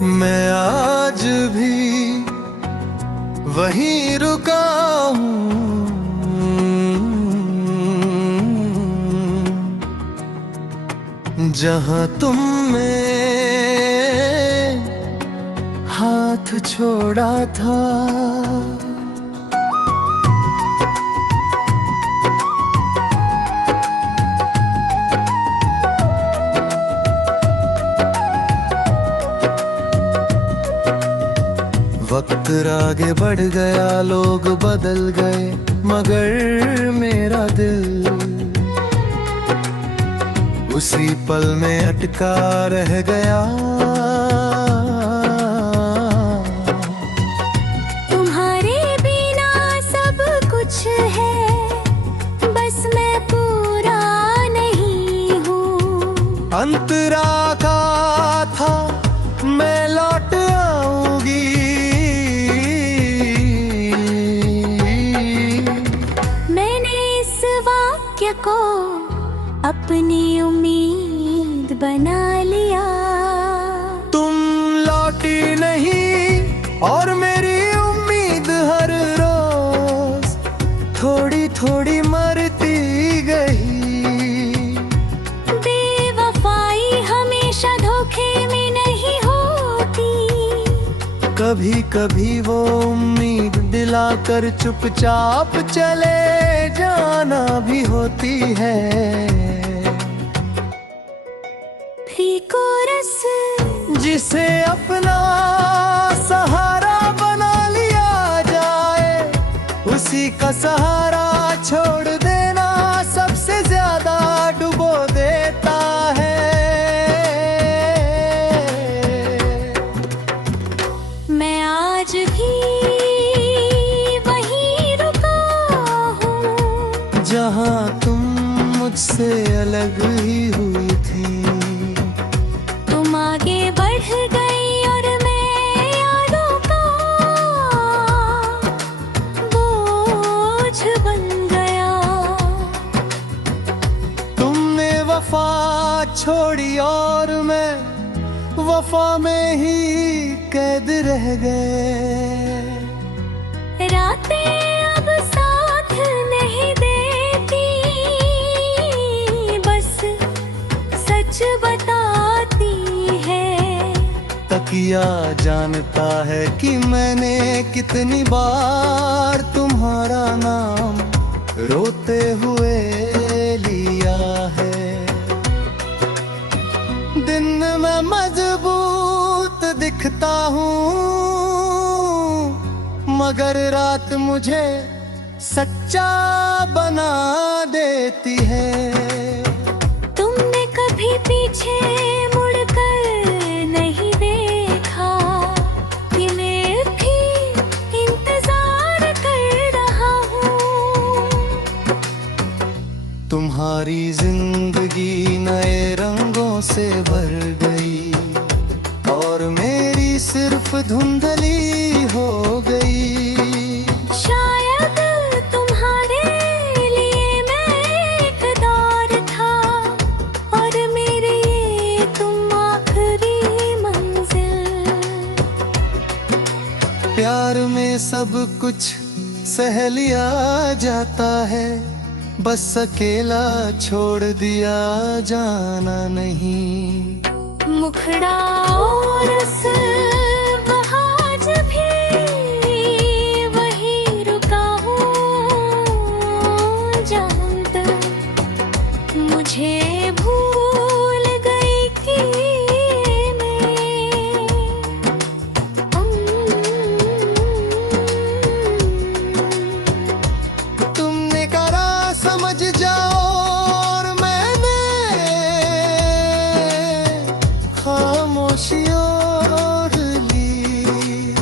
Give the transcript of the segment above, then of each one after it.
मैं आज भी वहीं रुका हूँ, जहाँ तुमने हाथ छोड़ा था। वक्त आगे बढ़ गया, लोग बदल गए, मगर मेरा दिल उसी पल में अटका रह गया। तुम्हारे बिना सब कुछ है, बस मैं पूरा नहीं हूँ। अंतरा का था मैं लौट आऊंगी, वाक्य को अपनी उम्मीद बना लिया। तुम लौटी नहीं और मेरी उम्मीद हर रोज थोड़ी थोड़ी मरती गई। बेवफाई हमेशा धोखे में नहीं होती, कभी कभी वो उम्मीद दिलाकर चुपचाप चले जाना भी होती है। फीको रस जिसे अपना सहारा बना लिया जाए, उसी का सहारा छोड़ देना सबसे ज्यादा डुबो देता है। मैं आज भी वहीं रुका हूँ, जहाँ तुम मुझसे अलग ही हुई थी। तुम आगे बढ़ गई और मैं यादों का बोझ बन गया। तुमने वफा छोड़ी और मैं वफा में ही कैद रह गए। रातें अब साथ नहीं देती, बस सच बताती है। तकिया जानता है कि मैंने कितनी बार तुम्हारा नाम रोते हुए लिया है। दिन में मजबूत दिखता हूँ, मगर रात मुझे सच्चा बना देती है। तुमने कभी पीछे मुड़कर नहीं देखा, कि मैं भी इंतजार कर रहा हूँ। तुम्हारी जिंदगी नए रंगों से भर गई और मेरी सिर्फ धुंधली हो गई। शायद तुम्हारे लिए मैं एक दौर था, और मेरे लिए तुम आखिरी मंजिल। प्यार में सब कुछ सह लिया जाता है, बस अकेला छोड़ दिया जाना नहीं। मुखड़ा और आज भी वहीं रुका हूँ, जहाँ तक मुझे भूल गई कि तुमने करा समझ जाओ और मैंने खामोशी ओढ़ ली।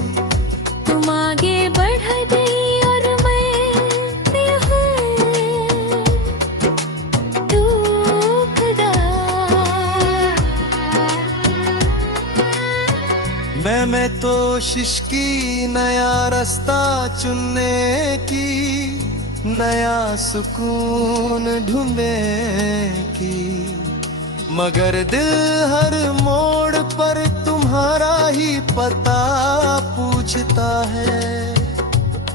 तुम आगे बढ़ गई और मैं टूट गया। मैं तो कोशिश की नया रास्ता चुनने की, नया सुकून ढूंढने की, मगर दिल हर मोड़ पर तुम्हारा तुम्हारा ही पता पूछता है।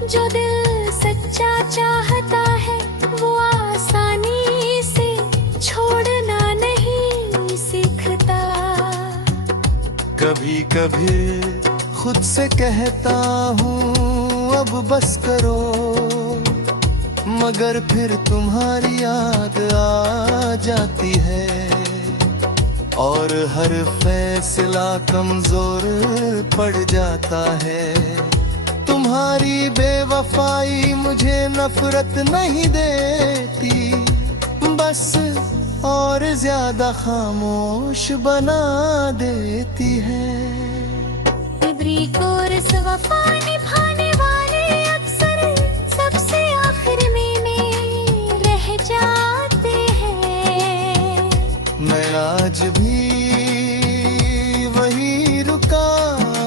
जो दिल सच्चा चाहता है वो आसानी से छोड़ना नहीं सीखता। कभी कभी खुद से कहता हूँ अब बस करो, मगर फिर तुम्हारी याद आ जाती है और हर फैसला कमजोर पड़ जाता है। तुम्हारी बेवफाई मुझे नफरत नहीं देती, बस और ज्यादा खामोश बना देती है। इब्री को वफा निभाने वाले अक्सर सबसे आखिर में रह जाते हैं। मैं आज भी वही रुका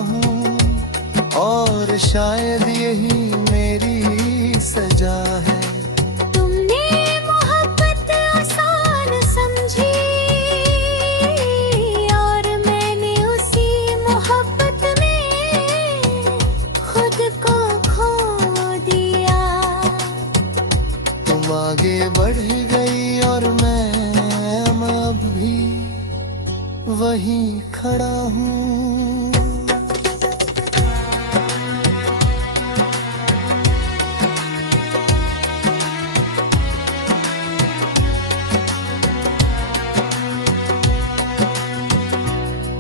हूँ और शायद यही मेरी सजा है। तुमने मोहब्बत आसान समझी और मैंने उसी मोहब्बत में खुद को खो दिया। तुम आगे बढ़ गई और मैं अब भी वहीं खड़ा हूँ।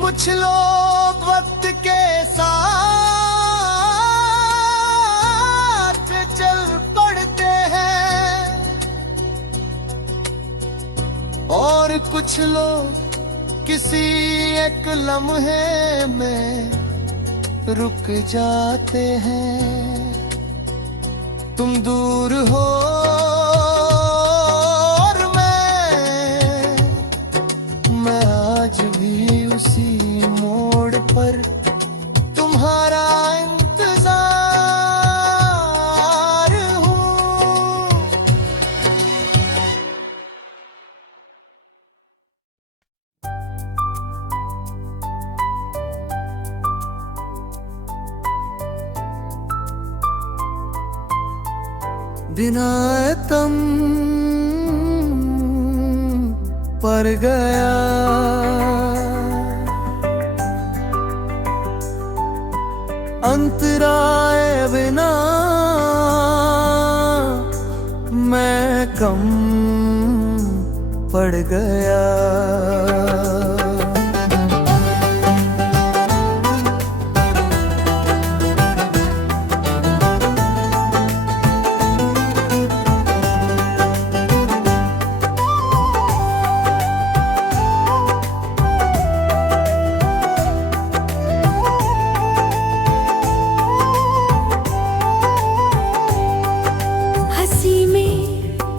कुछ लोग वक्त के साथ चल पड़ते हैं और कुछ लोग किसी एक लम्हे में रुक जाते हैं। तुम दूर हो और मैं आज भी उसी मोड़ पर तुम्हारा इंतजार हूँ। बिना तुम पर गया, अंतराए बिना मैं कम पड़ गया। हंसी में,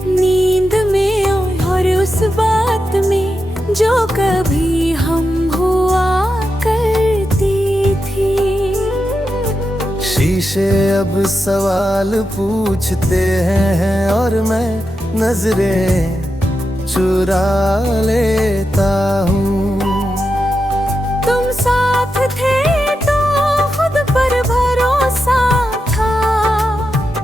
नींद में और उस बात में जो कभी हम हुआ करती थी। शीशे अब सवाल पूछते हैं और मैं नजरें चुरा लेता हूँ। तुम साथ थे तो खुद पर भरोसा था,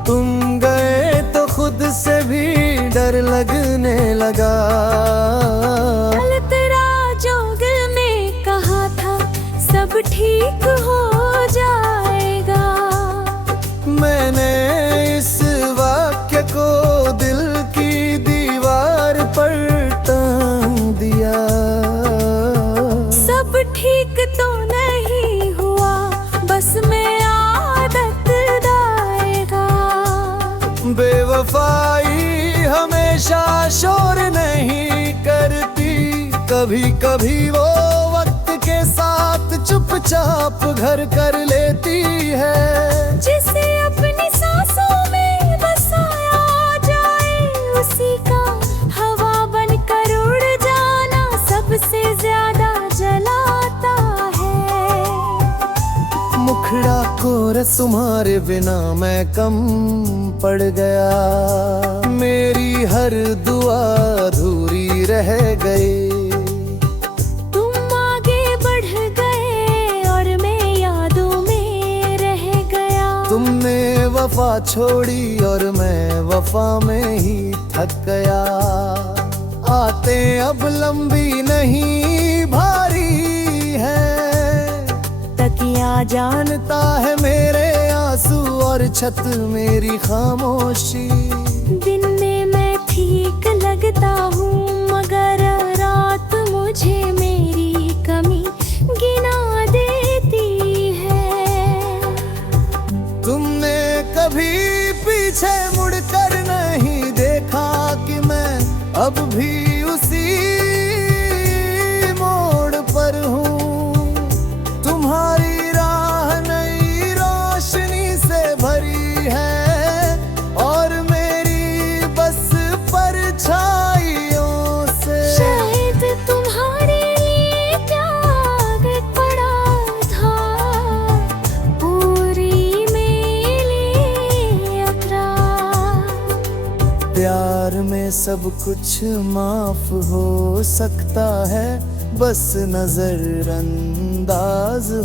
तुम गए तो खुद से भी डर लगने लगा। कल तेरा जो दिल में कहा था सब ठीक हो जाएगा। मैंने इस वाक्य को दिल की दीवार पर टांग दिया। सब ठीक तो नहीं हुआ, बस मैं आदत दाएगा। बेवफाई हमेशा शोर नहीं करती, कभी कभी वो वक्त के साथ चुपचाप घर कर लेती है। जिसे अपनी सांसों में बसाया जाए उसी का हवा बनकर उड़ जाना सबसे ज्यादा जलाता है। मुखड़ा कोरस तुम्हारे बिना मैं कम पड़ गया। मेरी हर दुआ अधूरी रह गई। तुम आगे बढ़ गए तुमने वफा छोड़ी और मैं वफा में ही थक गया। आते अब लंबी नहीं भारी है, तकिया जानता है मेरे आंसू और छत मेरी खामोशी। दिन में मैं ठीक लगता हूँ, मगर रात मुझे मेरी कमी गिना देती है। तुमने कभी पीछे मुड़कर नहीं देखा कि मैं अब भी उसी मोड़ पर हूँ। तुम्हारी राह नई रोशनी से भरी है और मेरी बस परछाइयों से। शायद तुम्हारे लिए त्याग पड़ा था, पूरी मेरे यात्रा। प्यार में सब कुछ माफ हो सकता है, बस नजरअंदाज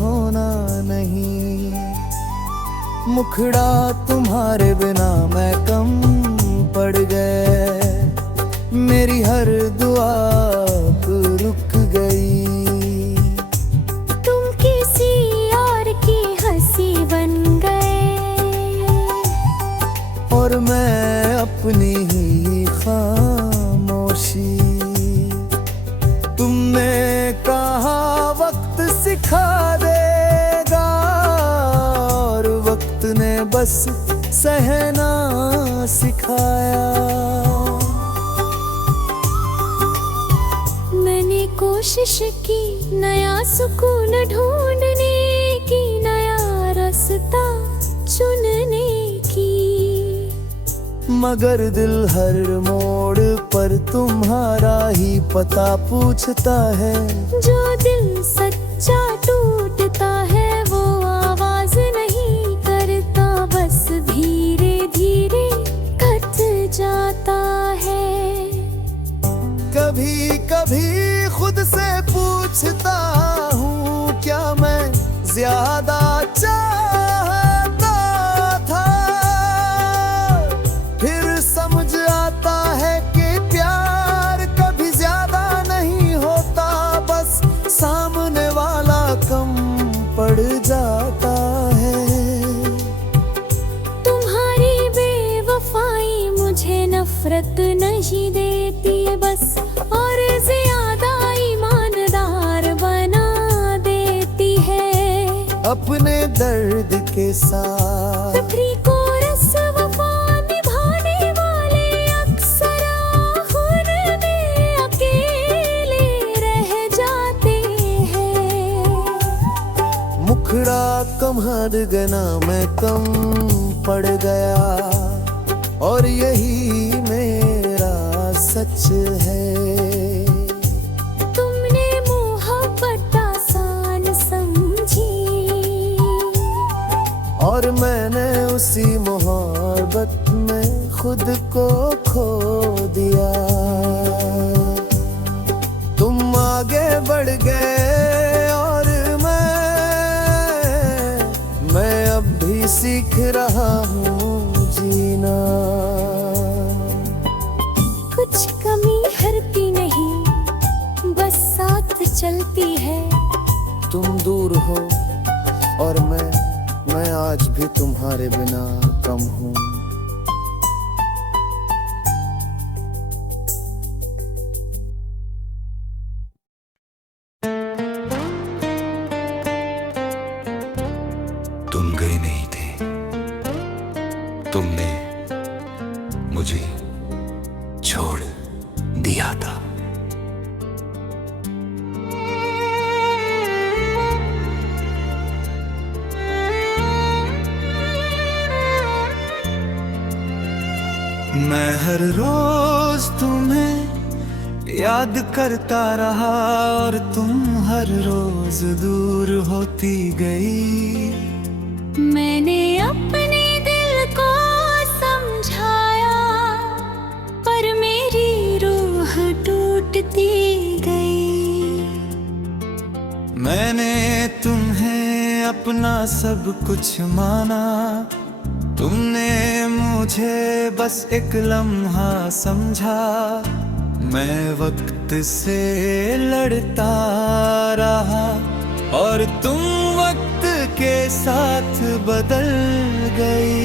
होना नहीं। मुखड़ा तुम्हारे बिना मैं कम पड़ गए, मेरी हर दुआ रुक गई। तुम किसी और की हंसी बन गए और मैं अपनी ही खामोशी। तुमने कहा वक्त सिखा देगा और वक्त ने बस सहना सिखाया। मैंने कोशिश की नया सुकून ढूंढने की, नया रास्ता चुनने की, मगर दिल हर मोड़ पर तुम्हारा ही पता पूछता है। जो दिल सच्चा टूटता है वो आवाज नहीं करता, बस धीरे धीरे कट जाता है। कभी कभी खुद से पूछता हूँ, क्या मैं ज्यादा चाहता था? फिर समझ आता है कि प्यार कभी ज्यादा नहीं होता, बस सामने वाला कम पड़ जाता है। तुम्हारी बेवफाई मुझे नफरत नहीं देती बस, और ज्यादा ईमानदार बना देती है। अपने दर्द के साथ फिक्री को रस वफा निभाने वाले अक्सर आखिर में अकेले रह जाते हैं। मुखड़ा कम हद गना मैं कम पड़ गया और यही मेरा सच है। तुमने मोहब्बत आसान समझी और मैंने उसी मोहब्बत में खुद को खो दिया। तुम आगे बढ़ गए और मैं अब भी सीख रहा हूँ जीना। कुछ कमी हरती नहीं, बस साथ चलती है। तुम दूर हो और मैं आज भी तुम्हारे बिना कम हूँ। तुम गए नहीं थे, तुमने मुझे छोड़ दिया था। मैं हर रोज तुम्हें याद करता रहा और तुम हर रोज दूर होती गई। मैंने अपने दिल को समझाया, पर मेरी रूह टूटती गई। मैंने तुम्हें अपना सब कुछ माना, तुमने मुझे बस एक लम्हा समझा। मैं वक्त से लड़ता रहा और तुम वक्त के साथ बदल गई।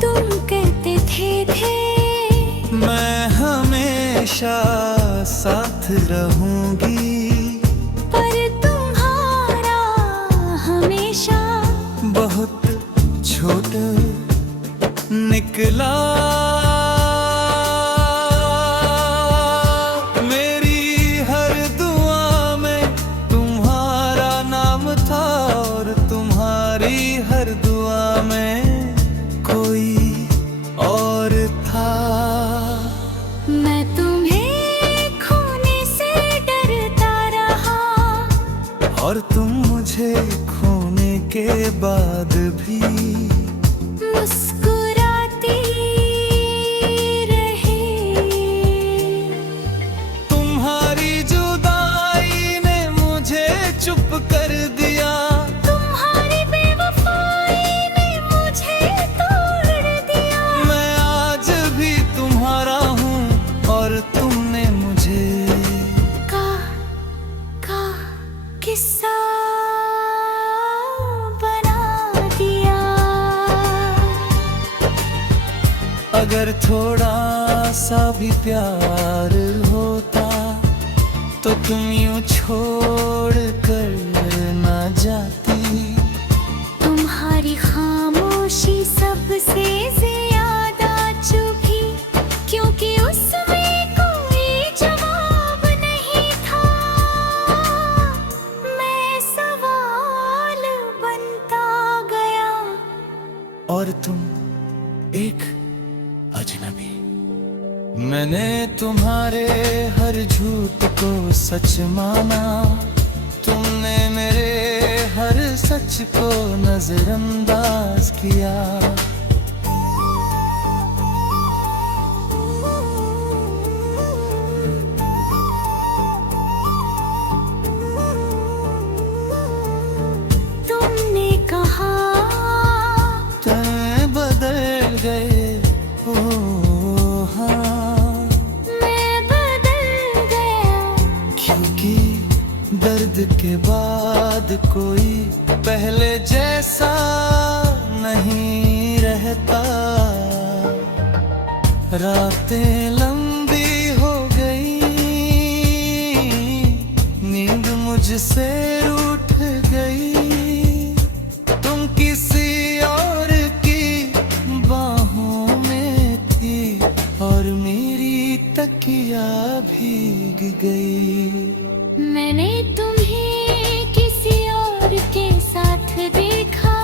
तुम कहते थे मैं हमेशा साथ रहूंगी, पर तुम्हारा हमेशा बहुत छोटा निकला। मेरी हर दुआ में तुम्हारा नाम था और तुम्हारी हर दुआ में कोई और था। मैं तुम्हें खोने से डरता रहा और तुम मुझे खोने के बाद भी मुस्कुराती रही। तुम्हारी जुदाई ने मुझे चुप कर दिया, तुम्हारी बेवफाई ने मुझे तोड़ दिया। मैं आज भी तुम्हारा हूँ और तुमने मुझे का किस्सा बना दिया। अगर थोड़ा सा भी प्यार होता तो तुम यूं छोड़ कर ना जाती। तुम्हारी खामोशी सबसे ज्यादा चुभी, क्योंकि उसमें कोई जवाब नहीं था। मैं सवाल बनता गया और तुम एक अजनबी। मैंने तुम्हारे हर झूठ को सच माना, तुमने मेरे हर सच को नजरअंदाज किया। तुमने कहा तुम बदल गए, ओ हाँ, मैं बदल गया। क्योंकि दर्द के बाद कोई पहले जैसा नहीं रहता। रातें लंबी हो गई, नींद मुझसे रूठ गई। तुम किसी और की बाहों में थी और मेरी तकिया भीग गई। मैंने तुम्हें किसी और के साथ देखा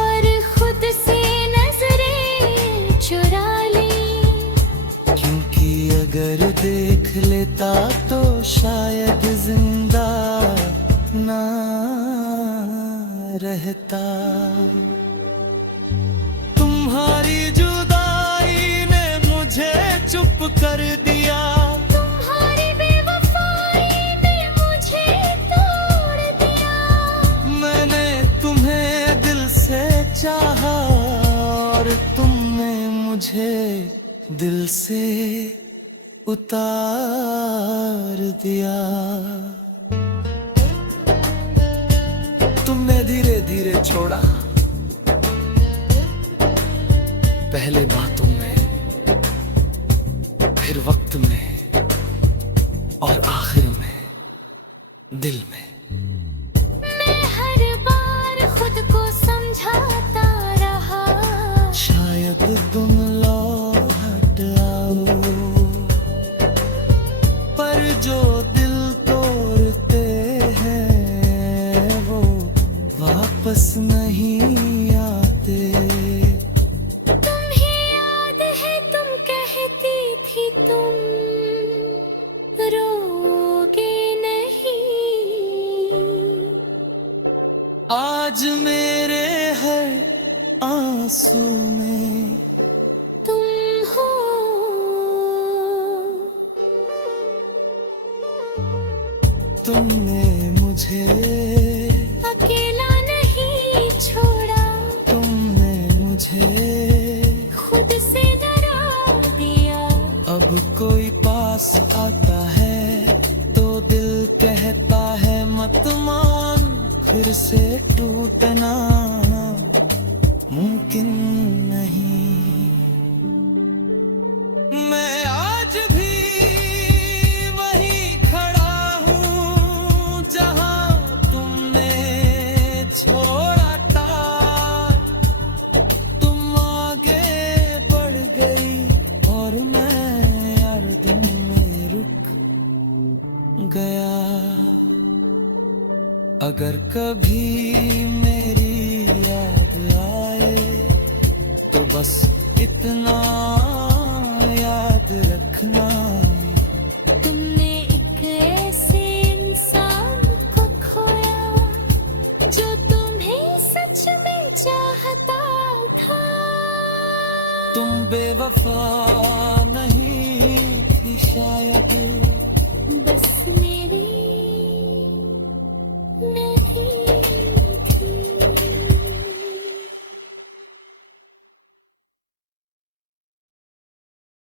और खुद से नजरें चुरा ली। क्योंकि अगर देख लेता तो शायद जिंदा ना रहता। तुम्हारी जुदाई ने मुझे चुप कर दिया, तुम्हारी बेवफाई ने मुझे तोड़ दिया। मैंने तुम्हें दिल से चाहा और तुमने मुझे दिल से उतार दिया। तुमने धीरे धीरे छोड़ा, पहले बातों में, फिर वक्त में और आखिर में दिल में। मैं हर बार खुद को समझाता रहा, शायद तुम लौट आओ, पर जो दिल तोड़ते हैं वो वापस नहीं आते। तुम्हें याद है तुम कहती थी तुम रोगे नहीं। आज मेरे हर आंसू में तुम हो तुमने मुझे अकेला नहीं छोड़ा, तुमने मुझे खुद से डरा दिया। अब कोई पास आता है तो दिल कहता है मत मान, फिर से टूटना मुमकिन नहीं। मैं आज भी वहीं खड़ा हूँ जहाँ तुमने छोड़ा था। तुम आगे बढ़ गई और मैं यार दिन में रुक गया। अगर कभी मेरी याद आए तो बस इतना याद रखना, तुमने एक ऐसे इंसान को खोया जो तुम्हें सच में चाहता था। तुम बेवफा नहीं थी शायद,